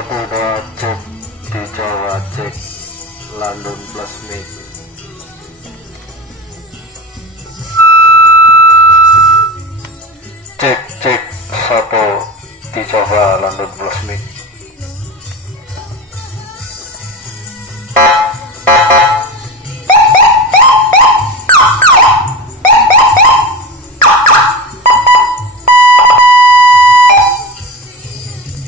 1 2 cek, dicoba cek landun plus mic. Cek 1 dicoba landun plus mic.